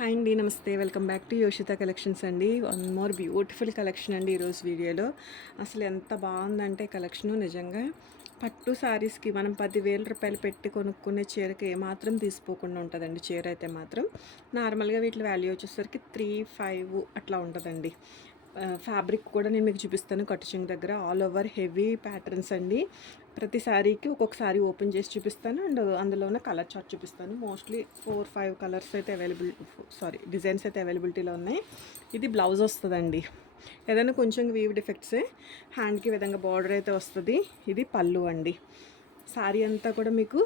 Hi అండి, నమస్తే. Welcome back to యోషిత collections అండి. వన్ మోర్ బ్యూటిఫుల్ కలెక్షన్ అండి ఈరోజు వీడియోలో. అసలు ఎంత బాగుందంటే కలెక్షను నిజంగా. పట్టు శారీస్కి మనం 10,000 రూపాయలు పెట్టి కొనుక్కునే చీరకి ఏమాత్రం తీసిపోకుండా ఉంటుందండి. చీర అయితే మాత్రం నార్మల్గా వీటి వాల్యూ వచ్చేసరికి 3-5 అట్లా ఉంటుందండి. ఫ్యాబ్రిక్ కూడా నేను మీకు చూపిస్తాను. కట్టుచింగ్ దగ్గర ఆల్ ఓవర్ హెవీ ప్యాటర్న్స్ అండి. ప్రతి శారీకి ఒక్కొక్క శారీ ఓపెన్ చేసి చూపిస్తాను అండ్ అందులోనే కలర్ చార్ట్ చూపిస్తాను. మోస్ట్లీ 4-5 కలర్స్ అయితే డిజైన్స్ అయితే అవైలబిలిటీలో ఉన్నాయి. ఇది బ్లౌజ్ వస్తుందండి. ఏదైనా కొంచెం వీవ్ డిఫెక్ట్సే. హ్యాండ్కి విధంగా బార్డర్ అయితే వస్తుంది. ఇది పళ్ళు అండి. శారీ అంతా కూడా మీకు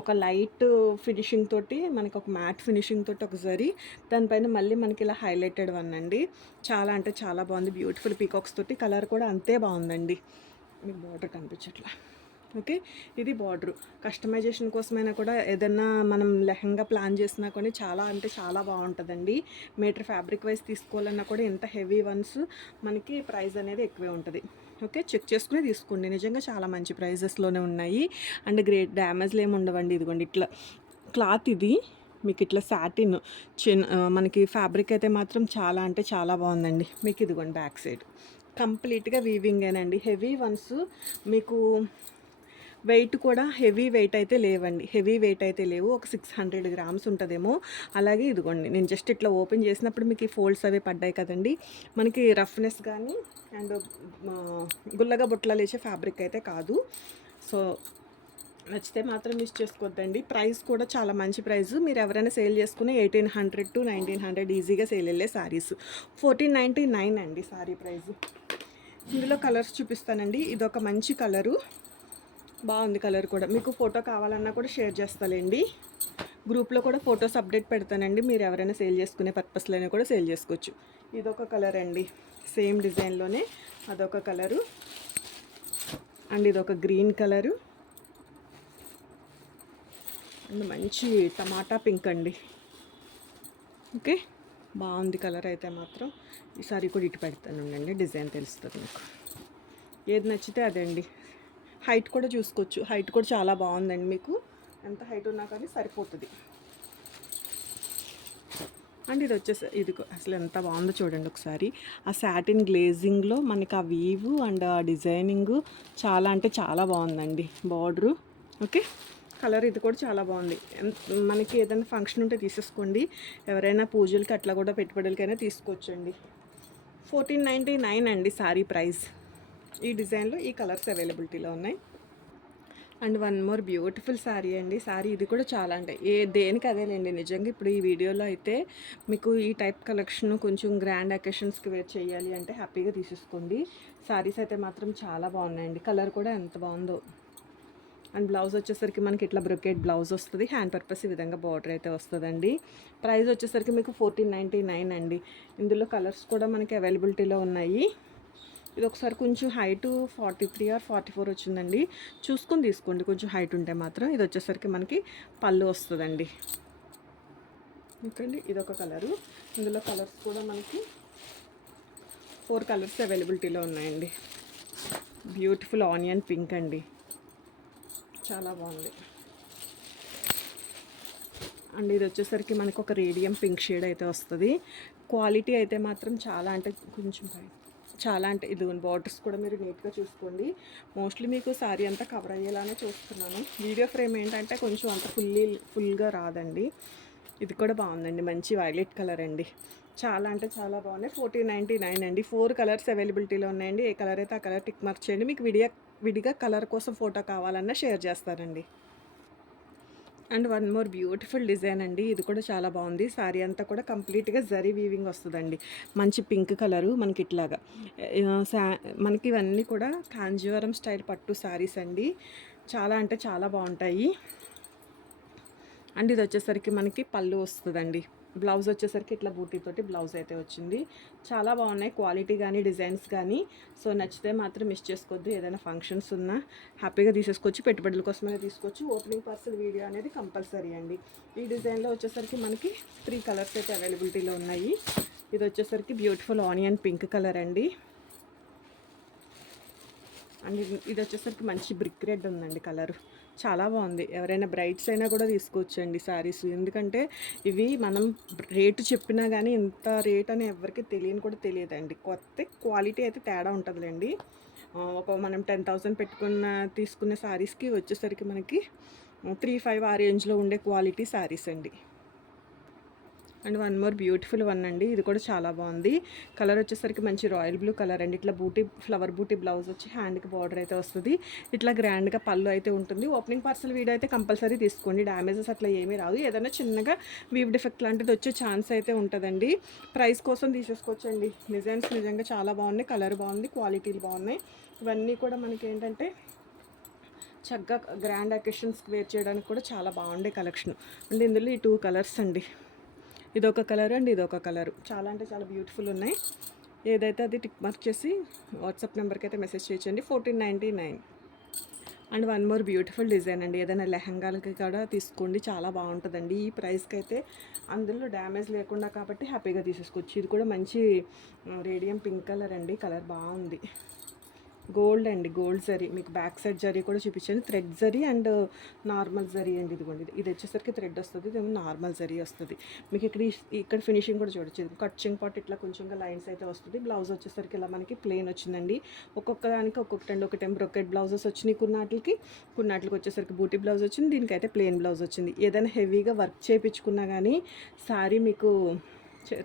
ఒక లైట్ ఫినిషింగ్ తోటి, మనకి ఒక మ్యాట్ ఫినిషింగ్ తోటి ఒక జరీ, దానిపైన మళ్ళీ మనకి ఇలా హైలైటెడ్ వన్ అండి. చాలా అంటే చాలా బాగుంది. బ్యూటిఫుల్ పీకాక్స్ తోటి. కలర్ కూడా అంతే బాగుందండి. మీకు బార్డర్ కనిపించట్లా. ఓకే, ఇది బార్డరు. కస్టమైజేషన్ కోసమైనా కూడా ఏదన్నా మనం లెహంగా ప్లాన్ చేసినా కానీ చాలా అంటే చాలా బాగుంటుందండి. మీటర్ ఫ్యాబ్రిక్ వైజ్ తీసుకోవాలన్నా కూడా ఇంత హెవీ వన్స్ మనకి ప్రైస్ అనేది ఎక్కువే ఉంటుంది. ఓకే, చెక్ చేసుకుని తీసుకోండి. నిజంగా చాలా మంచి ప్రైజెస్లోనే ఉన్నాయి అండ్ గ్రేట్ డ్యామేజ్లు ఏమి ఉండవండి. ఇదిగోండి ఇట్లా క్లాత్ ఇది మీకు ఇట్లా సాటిన్ మనకి ఫ్యాబ్రిక్ అయితే మాత్రం చాలా అంటే చాలా బాగుందండి. మీకు ఇదిగోండి బ్యాక్ సైడ్ కంప్లీట్గా వీవింగేనండి. హెవీ వన్స్ మీకు వెయిట్ కూడా హెవీ వెయిట్ అయితే లేవండి. హెవీ వెయిట్ అయితే లేవు. ఒక 600 గ్రామ్స్ ఉంటుందేమో. అలాగే ఇదిగోండి నేను జస్ట్ ఇట్లా ఓపెన్ చేసినప్పుడు మీకు ఈ ఫోల్డ్స్ అవి పడ్డాయి కదండి. మనకి రఫ్నెస్ కానీ అండ్ గుల్లగా బుట్టలు లేచే ఫ్యాబ్రిక్ అయితే కాదు. సో నచ్చితే మాత్రం మిస్ చేసుకోవద్దండి. ప్రైస్ కూడా చాలా మంచి ప్రైస్. మీరు ఎవరైనా సేల్ చేసుకుని 1800 to 1900 ఈజీగా సేల్ వెళ్ళే శారీస్. 1499 అండి శారీ ప్రైస్. ఇందులో కలర్స్ చూపిస్తానండి. ఇదొక మంచి కలరు, బాగుంది కలర్ కూడా. మీకు ఫోటో కావాలన్నా కూడా షేర్ చేస్తానండి. గ్రూప్లో కూడా ఫొటోస్ అప్డేట్ పెడతానండి. మీరు ఎవరైనా సేల్ చేసుకునే పర్పస్లోనే కూడా సేల్ చేసుకోవచ్చు. ఇదొక కలర్ అండి, సేమ్ డిజైన్లోనే అదొక కలరు అండ్ ఇదొక గ్రీన్ కలరు అండ్ మంచి టమాటా పింక్ అండి. ఓకే, బాగుంది కలర్ అయితే మాత్రం. ఈసారి కూడా ఇటు పెడతానండి, డిజైన్ తెలుస్తుంది మీకు. ఏది నచ్చితే అదే అండి. హైట్ కూడా చూసుకోవచ్చు. హైట్ కూడా చాలా బాగుందండి. మీకు ఎంత హైట్ ఉన్నా కానీ సరిపోతుంది. అండ్ ఇది వచ్చేసి ఇది అసలు ఎంత బాగుందో చూడండి ఒకసారి. ఆ సాటిన్ గ్లేజింగ్లో మనకి ఆ వీవు అండ్ ఆ డిజైనింగ్ చాలా అంటే చాలా బాగుందండి. బార్డరు ఓకే, కలర్ ఇది కూడా చాలా బాగుంది. మనకి ఏదైనా ఫంక్షన్ ఉంటే తీసేసుకోండి. ఎవరైనా పూజలకి అట్లా కూడా పెట్టుబడులకైనా తీసుకోవచ్చండి. 1499 అండి శారీ ప్రైస్. ఈ డిజైన్లో ఈ కలర్స్ అవైలబిలిటీలో ఉన్నాయి. And one more beautiful sari అండి. శారీ ఇది కూడా చాలా అంటే దేనికి అదేలేండి. నిజంగా ఇప్పుడు ఈ వీడియోలో అయితే మీకు ఈ టైప్ కలెక్షన్ కొంచెం గ్రాండ్ అకేషన్స్కి వేర్ చేయాలి అంటే హ్యాపీగా తీసేసుకోండి. శారీస్ అయితే మాత్రం చాలా బాగున్నాయండి. కలర్ కూడా ఎంత బాగుందో. అండ్ బ్లౌజ్ వచ్చేసరికి మనకి ఇట్లా బ్రొకేట్ బ్లౌజ్ వస్తుంది. హ్యాండ్ పర్పస్ ఈ విధంగా బార్డర్ అయితే వస్తుందండి. ప్రైస్ వచ్చేసరికి మీకు 1499 అండి. ఇందులో కలర్స్ కూడా మనకి అవైలబిలిటీలో ఉన్నాయి. ఇది ఒకసారి కొంచెం హైట్ 43 or 44 వచ్చిందండి. చూసుకొని తీసుకోండి కొంచెం హైట్ ఉంటే మాత్రం. ఇది వచ్చేసరికి మనకి పళ్ళు వస్తుందండి. ఓకేండి, ఇదొక కలరు. ఇందులో కలర్స్ కూడా మనకి 4 కలర్స్ అవైలబిలిటీలో ఉన్నాయండి. బ్యూటిఫుల్ ఆనియన్ పింక్ అండి, చాలా బాగుంది. అండ్ ఇది వచ్చేసరికి మనకు ఒక రేడియం పింక్ షేడ్ అయితే వస్తుంది. క్వాలిటీ అయితే మాత్రం చాలా అంటే కొంచెం చాలా అంటే ఇది బార్డర్స్ కూడా మీరు నీట్గా చూసుకోండి. మోస్ట్లీ మీకు శారీ అంతా కవర్ అయ్యేలానే చూస్తున్నాను. వీడియో ఫ్రేమ్ ఏంటంటే కొంచెం అంత ఫుల్గా రాదండి. ఇది కూడా బాగుందండి, మంచి వైలెట్ కలర్ అండి. చాలా అంటే చాలా బాగున్నాయి. 1499 అండి. 4 కలర్స్ అవైలబిలిటీలో ఉన్నాయండి. ఏ కలర్ అయితే ఆ కలర్ టిక్ మార్క్ చేయండి. మీకు విడిగా కలర్ కోసం ఫోటో కావాలన్నా షేర్ చేస్తానండి. And one more beautiful design అండి. ఇది కూడా చాలా బాగుంది. శారీ అంతా కూడా కంప్లీట్గా జరీ వీవింగ్ వస్తుందండి. మంచి పింక్ కలరు మనకి ఇట్లాగా. మనకి ఇవన్నీ కూడా కాంజీవరం స్టైల్ పట్టు శారీస్ అండి. చాలా అంటే చాలా బాగుంటాయి. అండ్ ఇది వచ్చేసరికి మనకి పళ్ళు వస్తుందండి. బ్లౌజ్ వచ్చేసరికి ఇట్లా బూటీతోటి బ్లౌజ్ అయితే వచ్చింది. చాలా బాగున్నాయి క్వాలిటీ కానీ డిజైన్స్ కానీ. సో నచ్చితే మాత్రం మిస్ చేసుకోవద్దు. ఏదైనా ఫంక్షన్స్ ఉన్నా హ్యాపీగా తీసేసుకోవచ్చు. పెట్టుబడుల కోసమైనా తీసుకోవచ్చు. ఓపెనింగ్ పార్సల్ వీడియో అనేది కంపల్సరీ అండి. ఈ డిజైన్లో వచ్చేసరికి మనకి 3 కలర్స్ అయితే అవైలబిలిటీలో ఉన్నాయి. ఇది వచ్చేసరికి బ్యూటిఫుల్ ఆనియన్ పింక్ కలర్ అండి. అండ్ ఇది వచ్చేసరికి మంచి బ్రిక్ రెడ్ ఉందండి కలర్. చాలా బాగుంది. ఎవరైనా బ్రైడ్స్ అయినా కూడా తీసుకోవచ్చండి శారీస్. ఎందుకంటే ఇవి మనం రేటు చెప్పినా కానీ ఇంత రేట్ అని ఎవరికీ తెలియని కూడా తెలియదండి. కొత్త క్వాలిటీ అయితే తేడా ఉంటుందిలేండి. ఒక మనం 10,000 తీసుకున్న శారీస్కి వచ్చేసరికి మనకి 3-5 ఆ రేంజ్లో ఉండే క్వాలిటీ శారీస్ అండి. And one more beautiful one అండి. ఇది కూడా చాలా బాగుంది. కలర్ వచ్చేసరికి మంచి రాయల్ బ్లూ కలర్ అండి. ఇట్లా ఫ్లవర్ బూటీ బ్లౌజ్ వచ్చి హ్యాండ్కి బార్డర్ అయితే వస్తుంది. ఇట్లా గ్రాండ్గా పళ్ళు అయితే ఉంటుంది. ఓపెనింగ్ పార్సల్ వీడియో అయితే కంపల్సరీ తీసుకోండి. డ్యామేజెస్ అట్లా ఏమీ రాదు. ఏదైనా చిన్నగా వీవ్ డిఫెక్ట్ లాంటిది వచ్చే ఛాన్స్ అయితే ఉంటుందండి. ప్రైస్ కోసం తీసేసుకోవచ్చండి. డిజైన్స్ నిజంగా చాలా బాగున్నాయి. కలర్ బాగుంది, క్వాలిటీలు బాగున్నాయి. ఇవన్నీ కూడా మనకి ఏంటంటే చక్కగా గ్రాండ్ అకేషన్స్కి వేర్ చేయడానికి కూడా చాలా బాగుండే కలెక్షన్ అండి. ఇందులో ఈ 2 కలర్స్ అండి. ఇదొక కలర్ అండ్ ఇదొక కలరు. చాలా అంటే చాలా బ్యూటిఫుల్ ఉన్నాయి. ఏదైతే అది టిక్ మార్క్ చేసి వాట్సాప్ నెంబర్కి అయితే మెసేజ్ చేయొచ్చండి. 1499. And one more beautiful design అండి. ఏదైనా లెహంగాలకి కూడా తీసుకోండి, చాలా బాగుంటుందండి. ఈ ప్రైస్కి అయితే అందులో డ్యామేజ్ లేకుండా కాబట్టి హ్యాపీగా తీసేసుకోవచ్చు. ఇది కూడా మంచి రేడియం పింక్ కలర్ అండి. కలర్ బాగుంది. గోల్డ్ అండి, గోల్డ్ జరీ. మీకు బ్యాక్ సైడ్ జరీ కూడా చూపించాను. Thread zari and normal zari అండి. ఇదిగోండి, ఇది వచ్చేసరికి థ్రెడ్ వస్తుంది, ఇదేమో నార్మల్ జరీ వస్తుంది. మీకు ఇక్కడ ఫినిషింగ్ కూడా చూడొచ్చు. కట్చింగ్ పార్ట్ ఇట్లా కొంచెంగా లైన్స్ అయితే వస్తుంది. బ్లౌజ్ వచ్చేసరికి ఇలా మనకి ప్లెయిన్ వచ్చిందండి. ఒక్కొక్క దానికి ఒకటేం బ్రొకెట్ బ్లౌజెస్ వచ్చినాయి. కొన్నాటికి వచ్చేసరికి బూటీ బ్లౌజ్ వచ్చింది. దీనికైతే ప్లెయిన్ బ్లౌజ్ వచ్చింది. ఏదైనా హెవీగా వర్క్ చేయించుకున్నా కానీ శారీ మీకు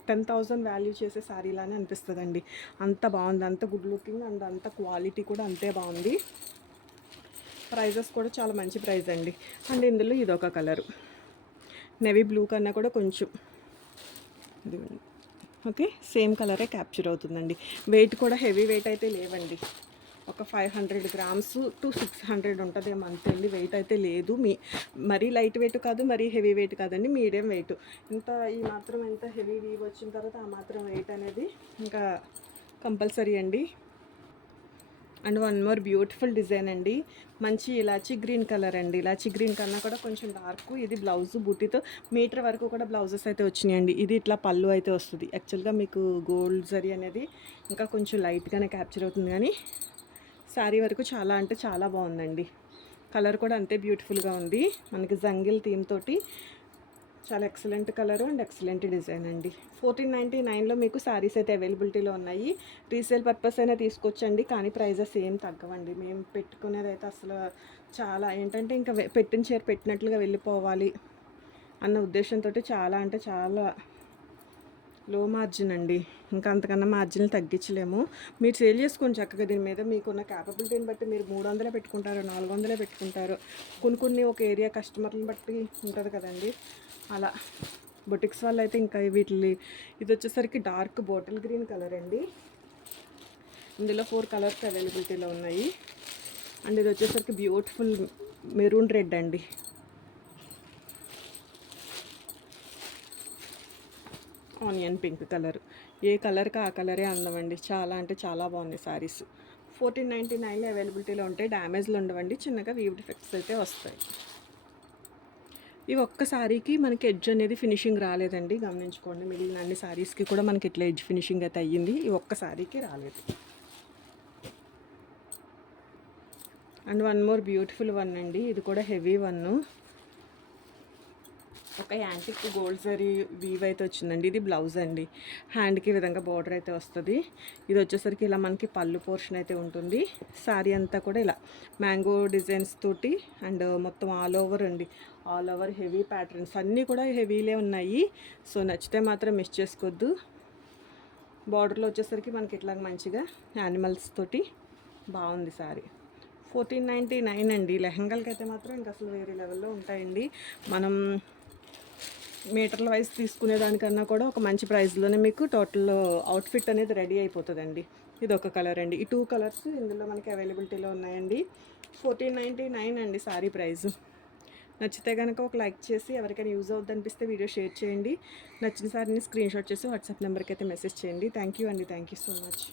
10,000 వాల్యూ చేసే శారీలానే అనిపిస్తుందండి. అంత బాగుంది, అంత గుడ్ లుకింగ్ అండ్ అంత క్వాలిటీ కూడా అంతే బాగుంది. ప్రైజెస్ కూడా చాలా మంచి ప్రైస్ అండి. అండ్ ఇందులో ఇదొక కలరు, నేవీ బ్లూ కన్నా కూడా కొంచెం ఓకే సేమ్ కలరే క్యాప్చర్ అవుతుందండి. వెయిట్ కూడా హెవీ వెయిట్ అయితే లేవండి. ఒక 500 గ్రామ్స్ టు 600 ఉంటుందేమో అంతే అండి. వెయిట్ అయితే లేదు. మరీ లైట్ వెయిట్ కాదు, మరీ హెవీ వెయిట్ కాదండి, మీడియం వెయిట్. ఈ మాత్రం ఎంత హెవీ వీవ్ వచ్చిన తర్వాత ఆ మాత్రం వెయిట్ అనేది ఇంకా కంపల్సరీ అండి. And one more beautiful design అండి. మంచి ఇలాచీ గ్రీన్ కలర్ అండి. ఇలాచీ గ్రీన్ కన్నా కూడా కొంచెం డార్క్. ఇది బ్లౌజ్ బుట్టితో మీటర్ వరకు కూడా బ్లౌజెస్ అయితే వచ్చినాయండి. ఇది ఇట్లా పళ్ళు అయితే వస్తుంది. యాక్చువల్గా మీకు గోల్డ్ జరీ అనేది ఇంకా కొంచెం లైట్గానే క్యాప్చర్ అవుతుంది, కానీ శారీ వరకు చాలా అంటే చాలా బాగుందండి. కలర్ కూడా అంతే బ్యూటిఫుల్గా ఉంది. మనకి జంగిల్ థీమ్ తోటి చాలా excellent colour and excellent design అండి. 1499లో మీకు శారీస్ అయితే అవైలబిలిటీలో ఉన్నాయి. రీసేల్ పర్పస్ అయినా తీసుకోవచ్చండి, కానీ ప్రైజెస్ ఏం తగ్గవండి. మేము పెట్టుకునేది అయితే అసలు చాలా ఏంటంటే ఇంకా పెట్టిన చీర పెట్టినట్లుగా వెళ్ళిపోవాలి అన్న ఉద్దేశంతో చాలా అంటే చాలా లో మార్జిన్ అండి. ఇంకా అంతకన్నా మార్జిన్లు తగ్గించలేము. మీరు సేల్ చేసుకోండి చక్కగా. దీని మీద మీకున్న క్యాపబిలిటీని బట్టి మీరు 300 పెట్టుకుంటారు, 400 పెట్టుకుంటారు. కొన్ని ఒక ఏరియా కస్టమర్ని బట్టి ఉంటుంది కదండి. అలా బొటిక్స్ వాళ్ళు అయితే ఇంకా ఇది వచ్చేసరికి డార్క్ బాటిల్ గ్రీన్ కలర్ అండి. ఇందులో 4 కలర్స్ అవైలబిలిటీలో ఉన్నాయి. అండ్ ఇది వచ్చేసరికి బ్యూటిఫుల్ మెరూన్ రెడ్ అండి. Onion pink colour. ఏ కలర్కి ఆ కలరే అందమండి. చాలా అంటే చాలా బాగున్నాయి శారీస్. 1499లో అవైలబిలిటీలో ఉంటాయి. డ్యామేజ్లు ఉండవండి. చిన్నగా వీవ్ డిఫెక్ట్స్ అయితే వస్తాయి. ఈ ఒక్క శారీకి మనకి ఎడ్జ్ అనేది ఫినిషింగ్ రాలేదండి, గమనించుకోండి. మిగిలిన అన్ని శారీస్కి కూడా మనకి ఇట్లా ఎడ్జ్ ఫినిషింగ్ అయితే అయ్యింది. ఈ ఒక్క శారీకి రాలేదు. And one more beautiful one అండి. ఇది కూడా హెవీ వన్. ఒక యాంటిక్ గోల్డ్ జరీ వీవ్ అయితే వచ్చిందండి. ఇది బ్లౌజ్ అండి. హ్యాండ్కి ఈ విధంగా బార్డర్ అయితే వస్తుంది. ఇది వచ్చేసరికి ఇలా మనకి పళ్ళు పోర్షన్ అయితే ఉంటుంది. శారీ అంతా కూడా ఇలా మ్యాంగో డిజైన్స్ తోటి అండ్ మొత్తం ఆల్ ఓవర్ అండి. ఆల్ ఓవర్ హెవీ ప్యాటర్న్స్ అన్నీ కూడా హెవీలే ఉన్నాయి. సో నచ్చితే మాత్రం మిస్ చేసుకోవద్దు. బార్డర్లో వచ్చేసరికి మనకి ఇట్లా మంచిగా యానిమల్స్ తోటి బాగుంది శారీ. 1499 అండి. లెహంగాలకి అయితే మాత్రం ఇంకా అసలు వేరే లెవెల్లో ఉంటాయండి. మనం మీటర్ల వైజ్ తీసుకునే దానికన్నా కూడా ఒక మంచి ప్రైస్లోనే మీకు టోటల్ అవుట్ఫిట్ అనేది రెడీ అయిపోతుందండి. ఇది ఒక కలర్ అండి. ఈ 2 కలర్స్ ఇందులో మనకి అవైలబిలిటీలో ఉన్నాయండి. 1499 అండి శారీ ప్రైస్. నచ్చితే కనుక ఒక లైక్ చేసి ఎవరికైనా యూజ్ అవుద్ది అనిపిస్తే వీడియో షేర్ చేయండి. నచ్చిన శారీని స్క్రీన్ షాట్ చేసి వాట్సాప్ నెంబర్కి అయితే మెసేజ్ చేయండి. థ్యాంక్ యూ అండి. Thank you so much.